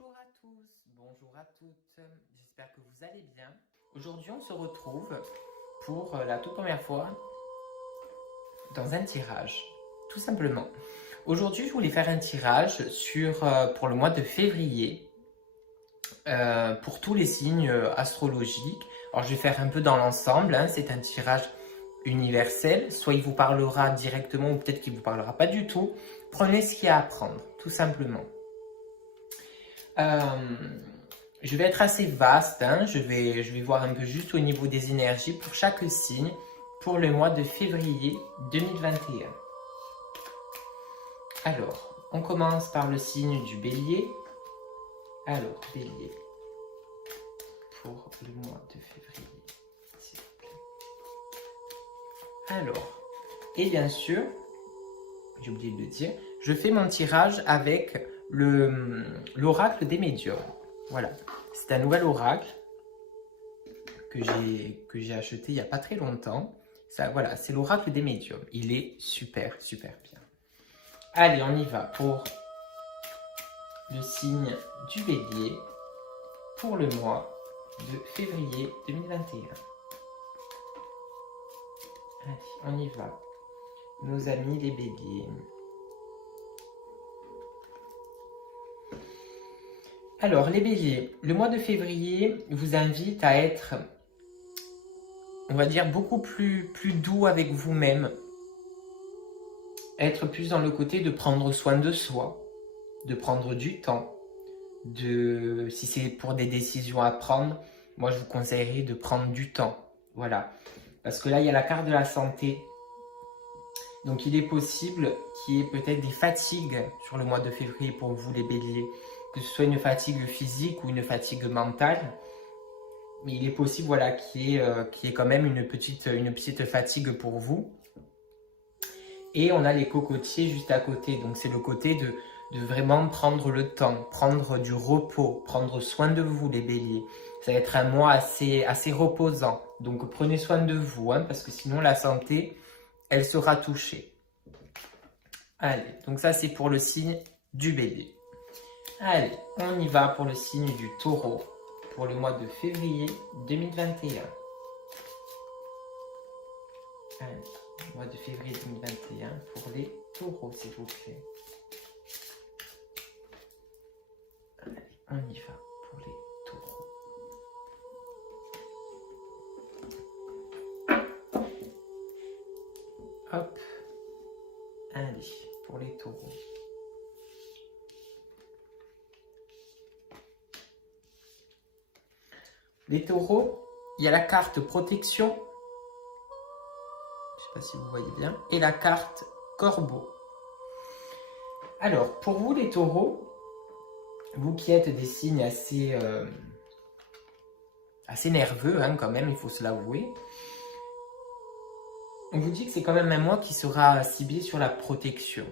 Bonjour à tous, bonjour à toutes, j'espère que vous allez bien. Aujourd'hui on se retrouve pour la toute première fois dans un tirage, tout simplement. Aujourd'hui je voulais faire un tirage pour le mois de février, pour tous les signes astrologiques. Alors je vais faire un peu dans l'ensemble, hein, c'est un tirage universel, soit il vous parlera directement ou peut-être qu'il ne vous parlera pas du tout. Prenez ce qu'il y a à prendre, tout simplement. Je vais être assez vaste, hein. Je vais voir un peu juste au niveau des énergies pour chaque signe pour le mois de février 2021. Alors, on commence par le signe du bélier. Alors, bélier, pour le mois de février, s'il vous plaît. Alors, et bien sûr, j'ai oublié de le dire, je fais mon tirage avec l'oracle des médiums. Voilà, c'est un nouvel oracle que j'ai acheté il n'y a pas très longtemps. Ça, voilà, c'est l'oracle des médiums. Il est super, super bien. Allez, on y va pour le signe du bélier pour le mois de février 2021. Allez, on y va. Nos amis les béliers. Alors, les béliers, le mois de février vous invite à être, on va dire, beaucoup plus doux avec vous-même. Être plus dans le côté de prendre soin de soi, de prendre du temps. Si c'est pour des décisions à prendre, moi je vous conseillerais de prendre du temps. Voilà. Parce que là, il y a la carte de la santé. Donc, il est possible qu'il y ait peut-être des fatigues sur le mois de février pour vous, les béliers. Que ce soit une fatigue physique ou une fatigue mentale. Mais il est possible, voilà, qu'il y ait quand même une petite fatigue pour vous. Et on a les cocotiers juste à côté. Donc, c'est le côté de vraiment prendre le temps, prendre du repos, prendre soin de vous, les béliers. Ça va être un mois assez reposant. Donc, prenez soin de vous, hein, parce que sinon, la santé, elle sera touchée. Allez, donc ça, c'est pour le signe du bélier. Allez, on y va pour le signe du taureau, pour le mois de février 2021. Allez, mois de février 2021 pour les taureaux, s'il vous plaît. Allez, on y va pour les taureaux. Hop. Allez, pour les taureaux. Les taureaux, il y a la carte protection, je ne sais pas si vous voyez bien, et la carte corbeau. Alors, pour vous les taureaux, vous qui êtes des signes assez nerveux, hein, quand même, il faut se l'avouer, on vous dit que c'est quand même un mois qui sera ciblé sur la protection,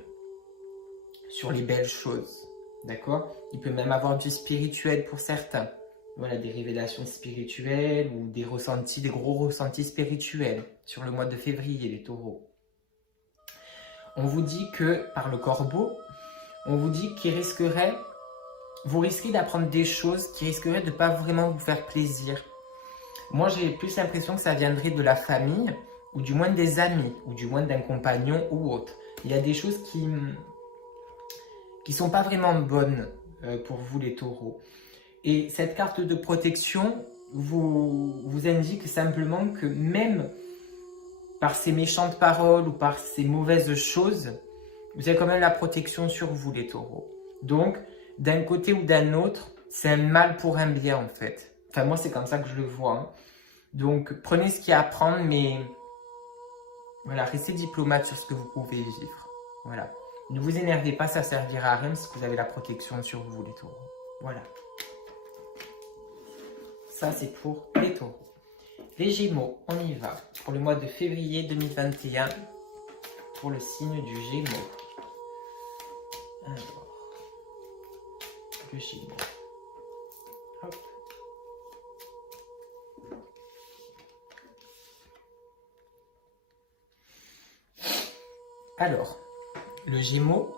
sur les belles choses, d'accord? Il peut même avoir du spirituel pour certains. Voilà, des révélations spirituelles ou des ressentis, des gros ressentis spirituels sur le mois de février, les taureaux. On vous dit que, par le corbeau, on vous dit vous risquez d'apprendre des choses qui risqueraient de ne pas vraiment vous faire plaisir. Moi, j'ai plus l'impression que ça viendrait de la famille, ou du moins des amis, ou du moins d'un compagnon ou autre. Il y a des choses qui sont pas vraiment bonnes pour vous, les taureaux. Et cette carte de protection vous indique simplement que même par ces méchantes paroles ou par ces mauvaises choses, vous avez quand même la protection sur vous, les taureaux. Donc, d'un côté ou d'un autre, c'est un mal pour un bien, en fait. Enfin, moi, c'est comme ça que je le vois. Hein. Donc, prenez ce qu'il y a à prendre, mais voilà, restez diplomate sur ce que vous pouvez vivre. Voilà. Ne vous énervez pas, ça servira à rien parce que vous avez la protection sur vous, les taureaux. Voilà. Ça, c'est pour les taureaux. Les gémeaux, on y va. Pour le mois de février 2021, pour le signe du gémeaux. Alors, le gémeaux. Hop. Alors, le gémeaux,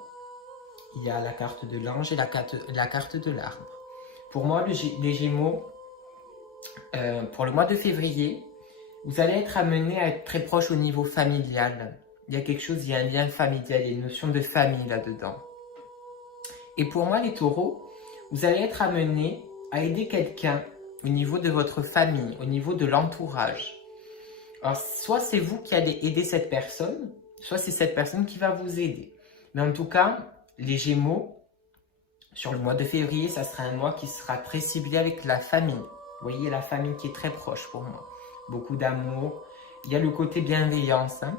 il y a la carte de l'ange et la carte de l'arbre. Pour moi, les Gémeaux, pour le mois de février, vous allez être amené à être très proche au niveau familial. Il y a quelque chose, il y a un lien familial, il y a une notion de famille là-dedans. Et pour moi, les taureaux, vous allez être amené à aider quelqu'un au niveau de votre famille, au niveau de l'entourage. Alors, soit c'est vous qui allez aider cette personne, soit c'est cette personne qui va vous aider. Mais en tout cas, les Gémeaux, sur le mois de février, ça sera un mois qui sera très ciblé avec la famille. Vous voyez, la famille qui est très proche pour moi. Beaucoup d'amour. Il y a le côté bienveillance. Hein.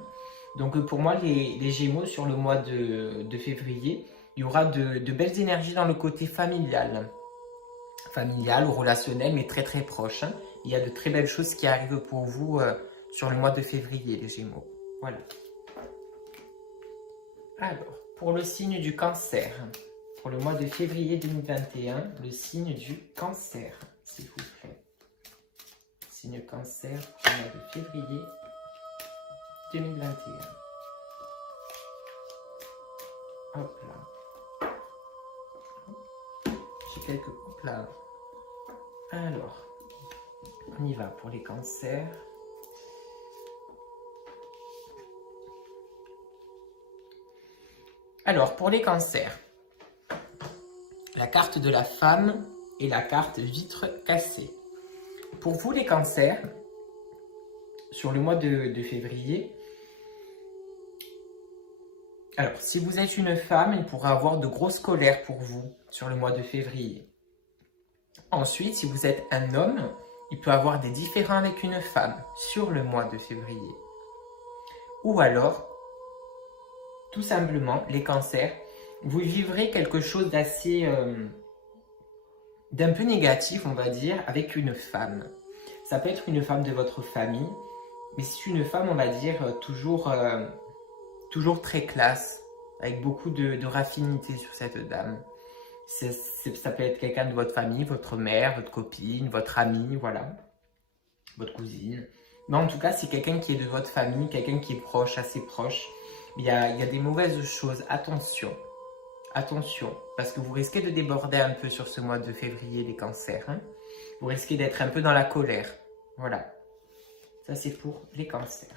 Donc pour moi, les Gémeaux, sur le mois de février, il y aura de belles énergies dans le côté familial. Familial ou relationnel, mais très très proche. Hein. Il y a de très belles choses qui arrivent pour vous sur le mois de février, les Gémeaux. Voilà. Alors, pour le signe du Cancer, pour le mois de février 2021, le signe du Cancer, s'il vous plaît. Signe Cancer, pour le mois de février 2021. Hop là. J'ai quelques... Hop là. Alors, on y va pour les cancers. Alors, pour les cancers, la carte de la femme et la carte vitre cassée. Pour vous, les cancers, sur le mois de février, alors, si vous êtes une femme, il pourra avoir de grosses colères pour vous sur le mois de février. Ensuite, si vous êtes un homme, il peut avoir des différends avec une femme sur le mois de février. Ou alors, tout simplement, les cancers, vous vivrez quelque chose d'assez, d'un peu négatif, on va dire, avec une femme. Ça peut être une femme de votre famille, mais c'est une femme, on va dire, toujours très classe, avec beaucoup de raffinité sur cette dame. Ça peut être quelqu'un de votre famille, votre mère, votre copine, votre amie, voilà, votre cousine. Mais en tout cas, c'est quelqu'un qui est de votre famille, quelqu'un qui est proche, assez proche. Il y a des mauvaises choses, attention. Attention, parce que vous risquez de déborder un peu sur ce mois de février, les cancers. Hein. Vous risquez d'être un peu dans la colère. Voilà. Ça, c'est pour les cancers.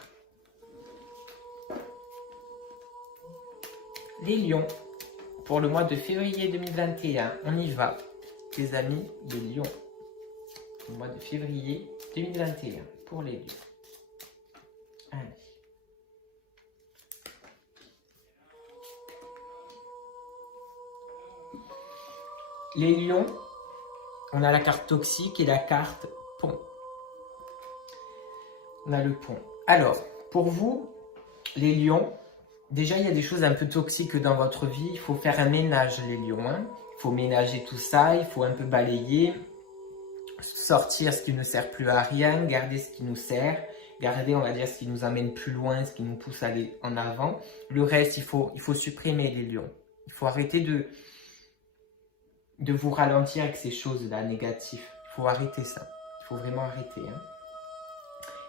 Les lions, pour le mois de février 2021, on y va. Les amis de Lion. Le mois de février 2021, pour les lions. Allez. Les lions, on a la carte toxique et la carte pont. On a le pont. Alors, pour vous, les lions, déjà, il y a des choses un peu toxiques dans votre vie. Il faut faire un ménage, les lions. Hein. Il faut ménager tout ça, il faut un peu balayer, sortir ce qui ne sert plus à rien, garder ce qui nous sert, garder, on va dire, ce qui nous amène plus loin, ce qui nous pousse à aller en avant. Le reste, il faut supprimer, les lions. Il faut arrêter de vous ralentir avec ces choses-là négatives. Il faut arrêter ça. Il faut vraiment arrêter. Hein.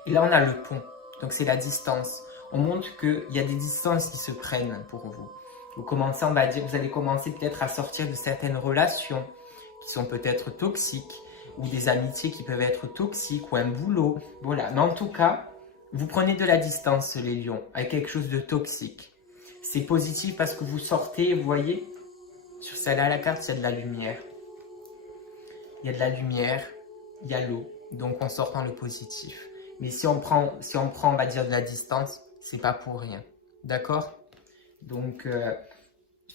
Et là, on a le pont. Donc, c'est la distance. On montre qu'il y a des distances qui se prennent pour vous. Vous commencez, on va dire, vous allez commencer peut-être à sortir de certaines relations qui sont peut-être toxiques ou des amitiés qui peuvent être toxiques ou un boulot. Voilà. Mais en tout cas, vous prenez de la distance, les lions, avec quelque chose de toxique. C'est positif parce que vous sortez, vous voyez, sur celle-là, la carte, il y a de la lumière. Il y a de la lumière, il y a l'eau. Donc, on sort dans le positif. Mais si on prend, on va dire, de la distance, c'est pas pour rien. D'accord? Donc,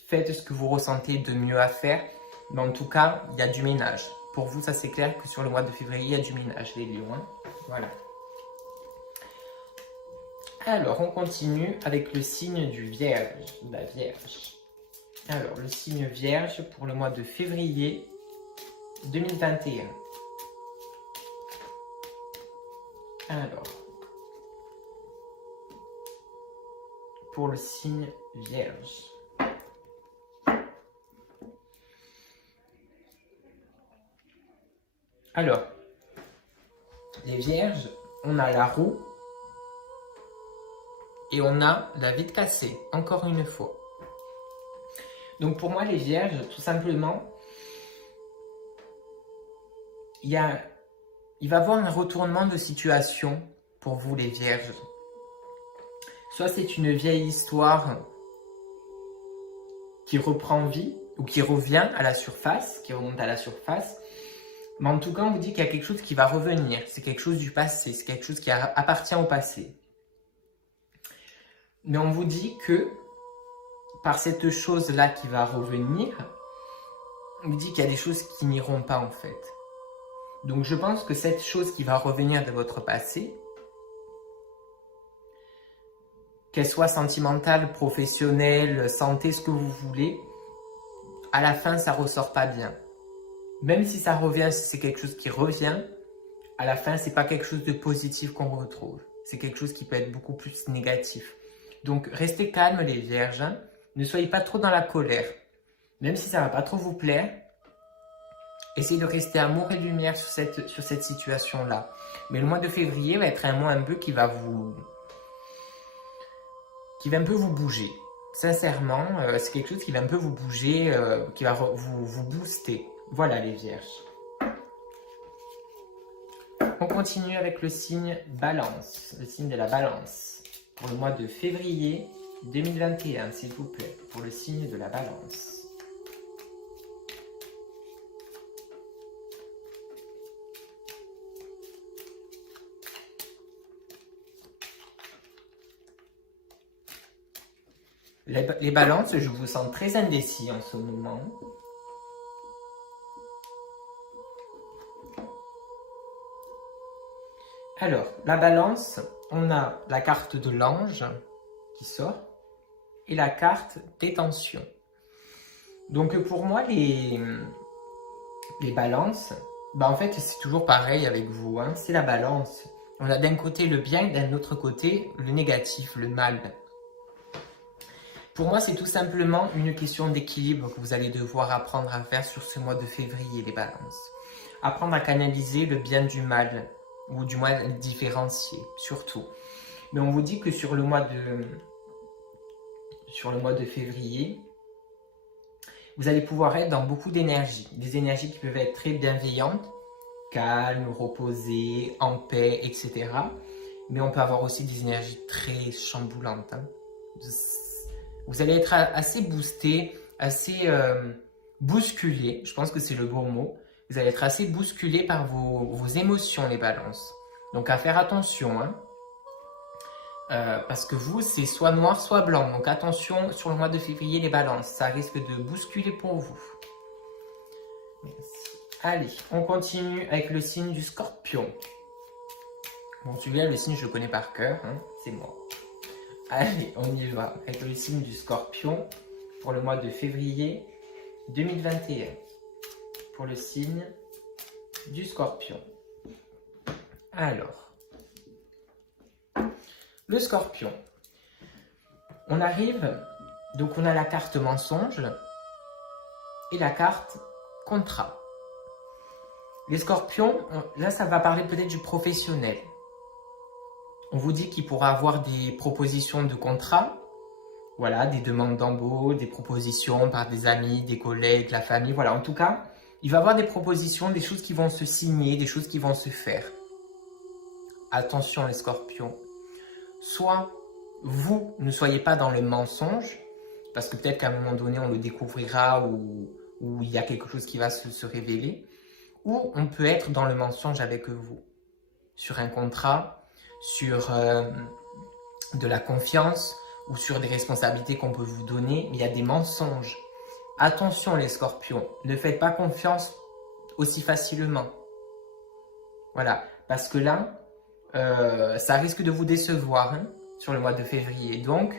faites ce que vous ressentez de mieux à faire. Mais en tout cas, il y a du ménage. Pour vous, ça c'est clair que sur le mois de février, il y a du ménage, les lions. Hein? Voilà. Alors, on continue avec le signe du Vierge, la Vierge. Alors, le signe Vierge pour le mois de février 2021. Alors, pour le signe Vierge. Alors, les Vierges, on a la roue et on a la vitre cassée, encore une fois. Donc pour moi, les Vierges, tout simplement, il va y avoir un retournement de situation pour vous les vierges. Soit c'est une vieille histoire qui reprend vie ou qui revient à la surface, qui remonte à la surface. Mais en tout cas, on vous dit qu'il y a quelque chose qui va revenir. C'est quelque chose du passé, c'est quelque chose qui appartient au passé. Mais on vous dit que par cette chose-là qui va revenir, on vous dit qu'il y a des choses qui n'iront pas en fait. Donc je pense que cette chose qui va revenir de votre passé, qu'elle soit sentimentale, professionnelle, santé, ce que vous voulez, à la fin, ça ne ressort pas bien. Même si ça revient, si c'est quelque chose qui revient, à la fin, ce n'est pas quelque chose de positif qu'on retrouve. C'est quelque chose qui peut être beaucoup plus négatif. Donc, restez calme les vierges. Hein. Ne soyez pas trop dans la colère. Même si ça ne va pas trop vous plaire, essayez de rester amour et lumière sur cette situation-là. Mais le mois de février va être un mois un peu qui va un peu vous bouger. Sincèrement, c'est quelque chose qui va un peu vous bouger, qui va vous booster. Voilà les vierges. On continue avec le signe Balance, le signe de la Balance. Pour le mois de février 2021, s'il vous plaît, pour le signe de la Balance. Les balances, je vous sens très indécis en ce moment. Alors, la balance, on a la carte de l'ange qui sort et la carte des tensions. Donc pour moi, les balances, en fait c'est toujours pareil avec vous, hein, c'est la balance. On a d'un côté le bien, d'un autre côté le négatif, le mal. Pour moi, c'est tout simplement une question d'équilibre que vous allez devoir apprendre à faire sur ce mois de février, les balances. Apprendre à canaliser le bien du mal, ou du moins le différencier, surtout. Mais on vous dit que sur le mois de février, vous allez pouvoir être dans beaucoup d'énergie. Des énergies qui peuvent être très bienveillantes, calmes, reposées, en paix, etc. Mais on peut avoir aussi des énergies très chamboulantes. Hein. Vous allez être assez boosté, assez bousculé, je pense que c'est le bon mot. Vous allez être assez bousculé par vos émotions, les balances. Donc à faire attention, hein. Parce que vous, c'est soit noir, soit blanc. Donc attention sur le mois de février, les balances. Ça risque de bousculer pour vous. Merci. Allez, on continue avec le signe du Scorpion. Bon, celui-là, le signe, je le connais par cœur. Hein, c'est moi. Allez, on y va avec le signe du Scorpion pour le mois de février 2021. Pour le signe du Scorpion. Alors, le Scorpion. On arrive, donc on a la carte mensonge et la carte contrat. Les Scorpions, là ça va parler peut-être du professionnel. On vous dit qu'il pourra avoir des propositions de contrat, voilà, des demandes d'embauche, des propositions par des amis, des collègues, la famille, voilà. En tout cas, il va avoir des propositions, des choses qui vont se signer, des choses qui vont se faire. Attention les Scorpions. Soit vous ne soyez pas dans le mensonge, parce que peut-être qu'à un moment donné, on le découvrira ou il y a quelque chose qui va se révéler, ou on peut être dans le mensonge avec vous, sur un contrat, sur de la confiance ou sur des responsabilités qu'on peut vous donner, mais il y a des mensonges. Attention les Scorpions, ne faites pas confiance aussi facilement. Voilà, parce que là, ça risque de vous décevoir hein, sur le mois de février. Donc,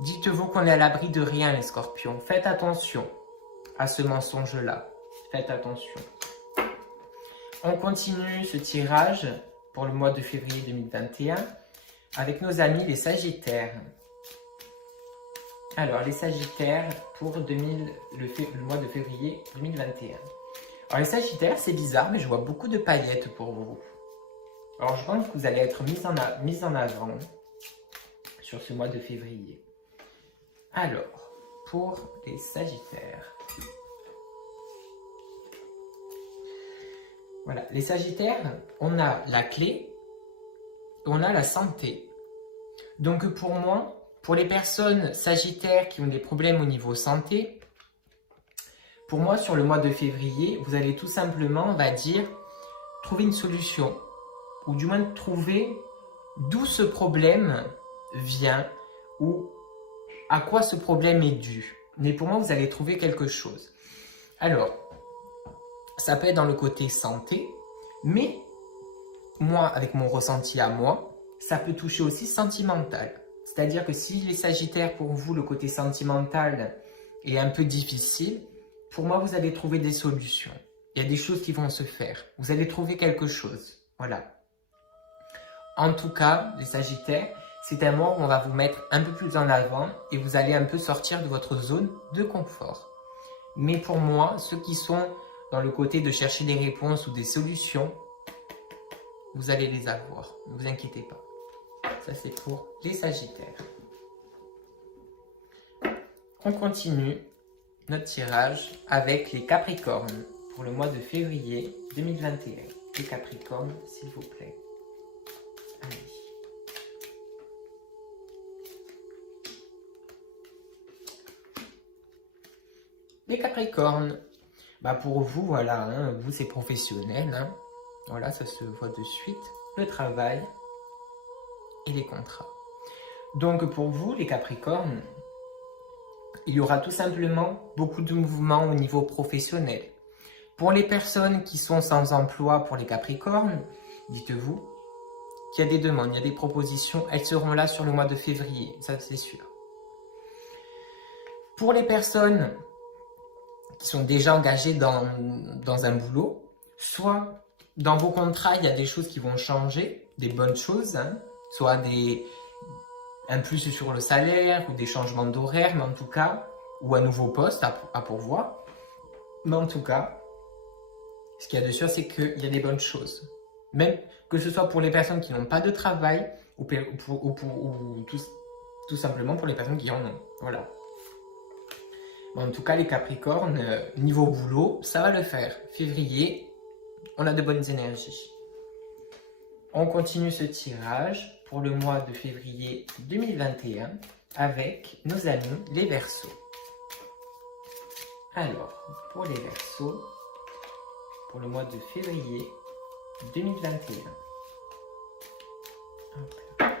dites-vous qu'on est à l'abri de rien les Scorpions. Faites attention à ce mensonge-là. Faites attention. On continue ce tirage pour le mois de février 2021 avec nos amis les Sagittaires. Alors, les Sagittaires pour le mois de février 2021. Alors, les Sagittaires, c'est bizarre, mais je vois beaucoup de paillettes pour vous. Alors, je pense que vous allez être mis en avant sur ce mois de février. Alors, pour les Sagittaires. Voilà, les Sagittaires, on a la clé, on a la santé. Donc pour moi, pour les personnes Sagittaires qui ont des problèmes au niveau santé, pour moi, sur le mois de février, vous allez tout simplement, on va dire, trouver une solution, ou du moins trouver d'où ce problème vient, ou à quoi ce problème est dû. Mais pour moi, vous allez trouver quelque chose. Alors, ça peut être dans le côté santé, mais moi, avec mon ressenti à moi, ça peut toucher aussi sentimental. C'est-à-dire que si les Sagittaires, pour vous, le côté sentimental est un peu difficile, pour moi, vous allez trouver des solutions. Il y a des choses qui vont se faire. Vous allez trouver quelque chose. Voilà. En tout cas, les Sagittaires, c'est un mois où on va vous mettre un peu plus en avant et vous allez un peu sortir de votre zone de confort. Mais pour moi, ceux qui sont dans le côté de chercher des réponses ou des solutions, vous allez les avoir. Ne vous inquiétez pas. Ça, c'est pour les Sagittaires. On continue notre tirage avec les Capricornes pour le mois de février 2021. Les Capricornes, s'il vous plaît. Allez. Les Capricornes, pour vous, voilà, hein, vous c'est professionnel, hein, voilà, ça se voit de suite, le travail et les contrats. Donc pour vous, les Capricornes, il y aura tout simplement beaucoup de mouvements au niveau professionnel. Pour les personnes qui sont sans emploi, pour les Capricornes, dites-vous qu'il y a des demandes, il y a des propositions, elles seront là sur le mois de février, ça c'est sûr. Pour les personnes qui sont déjà engagées dans un boulot, soit dans vos contrats, il y a des choses qui vont changer, des bonnes choses, hein, soit un plus sur le salaire ou des changements d'horaire, mais en tout cas, ou un nouveau poste à pourvoir. Mais en tout cas, ce qu'il y a de sûr, c'est qu'il y a des bonnes choses. Même que ce soit pour les personnes qui n'ont pas de travail ou tout simplement pour les personnes qui en ont. Voilà. En tout cas, les Capricornes, niveau boulot, ça va le faire. Février, on a de bonnes énergies. On continue ce tirage pour le mois de février 2021 avec nos amis les Verseaux. Alors, pour les Verseaux, pour le mois de février 2021. Hop là.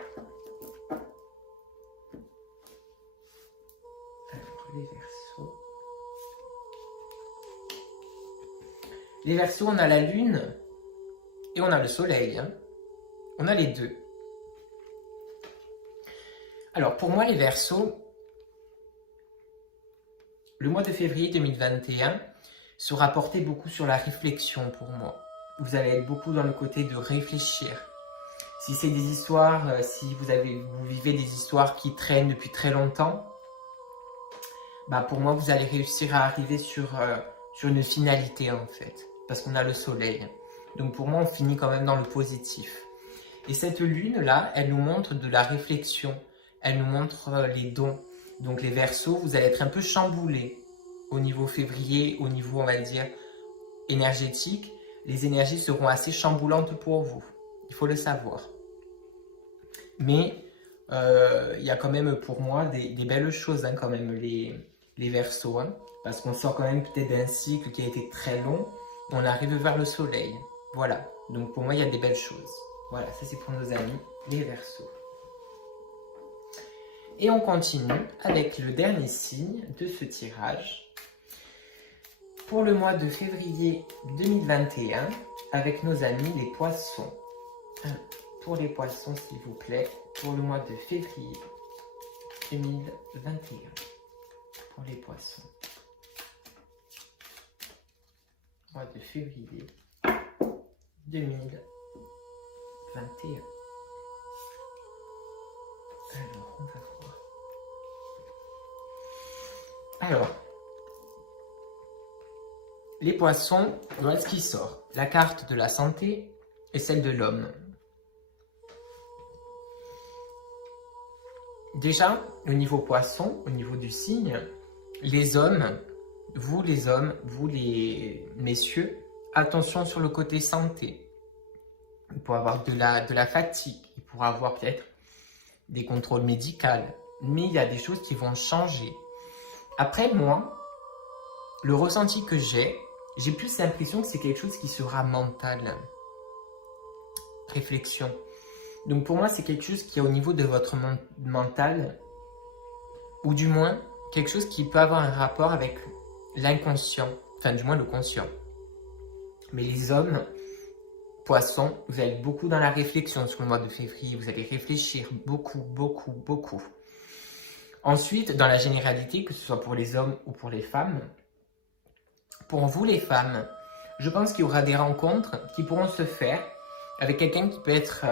Alors, les Verseaux. Les Verseaux, on a la Lune et on a le Soleil. Hein. On a les deux. Alors, pour moi, les Verseaux, le mois de février 2021 sera porté beaucoup sur la réflexion pour moi. Vous allez être beaucoup dans le côté de réfléchir. Si c'est des histoires, si vous vivez des histoires qui traînent depuis très longtemps, pour moi, vous allez réussir à arriver sur une finalité en fait. Parce qu'on a le Soleil. Donc pour moi, on finit quand même dans le positif. Et cette lune-là, elle nous montre de la réflexion. Elle nous montre les dons. Donc les Verseaux, vous allez être un peu chamboulés au niveau février, au niveau, on va dire, énergétique. Les énergies seront assez chamboulantes pour vous. Il faut le savoir. Mais il y a quand même pour moi des belles choses, hein, quand même, les Verseaux. Hein, parce qu'on sort quand même peut-être d'un cycle qui a été très long. On arrive vers le Soleil. Voilà. Donc pour moi, il y a des belles choses. Voilà, ça c'est pour nos amis, les Verseaux. Et on continue avec le dernier signe de ce tirage. Pour le mois de février 2021, avec nos amis les Poissons. Pour les Poissons, s'il vous plaît, pour le mois de février 2021. Pour les Poissons. Mois de février 2021. Alors, on va voir. Alors, les Poissons, voilà ce qui sort. La carte de la santé et celle de l'homme. Déjà, au niveau Poisson, au niveau du signe, les hommes, vous les messieurs, attention sur le côté santé. Il pourrait avoir de la fatigue. Il pourrait avoir peut-être des contrôles médicaux. Mais il y a des choses qui vont changer. Après, moi, le ressenti que j'ai plus l'impression que c'est quelque chose qui sera mental. Réflexion. Donc pour moi, c'est quelque chose qui est au niveau de votre mental, ou du moins, quelque chose qui peut avoir un rapport avec l'inconscient, enfin du moins le conscient. Mais les hommes, poissons, vous allez être beaucoup dans la réflexion sur le mois de février, vous allez réfléchir beaucoup, beaucoup, beaucoup. Ensuite, dans la généralité, que ce soit pour les hommes ou pour les femmes, pour vous les femmes, je pense qu'il y aura des rencontres qui pourront se faire avec quelqu'un qui peut être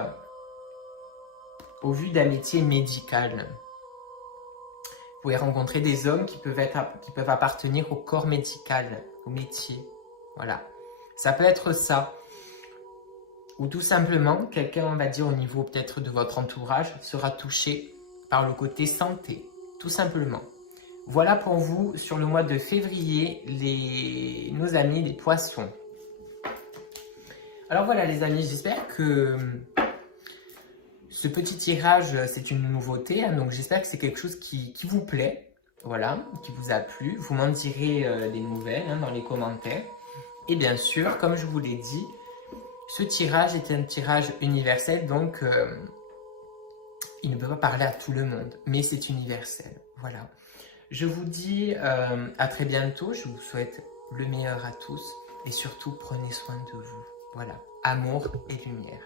au vu d'un métier médical. Vous pouvez rencontrer des hommes qui peuvent appartenir au corps médical, au métier. Voilà. Ça peut être ça. Ou tout simplement, quelqu'un, on va dire, au niveau peut-être de votre entourage, sera touché par le côté santé. Tout simplement. Voilà pour vous, sur le mois de février, nos amis les poissons. Alors voilà les amis, j'espère que ce petit tirage, c'est une nouveauté. Hein, donc j'espère que c'est quelque chose qui vous plaît. Voilà, qui vous a plu. Vous m'en direz des nouvelles dans les commentaires. Et bien sûr, comme je vous l'ai dit, ce tirage est un tirage universel. Donc il ne peut pas parler à tout le monde. Mais c'est universel. Voilà. Je vous dis à très bientôt. Je vous souhaite le meilleur à tous. Et surtout, prenez soin de vous. Voilà, amour et lumière.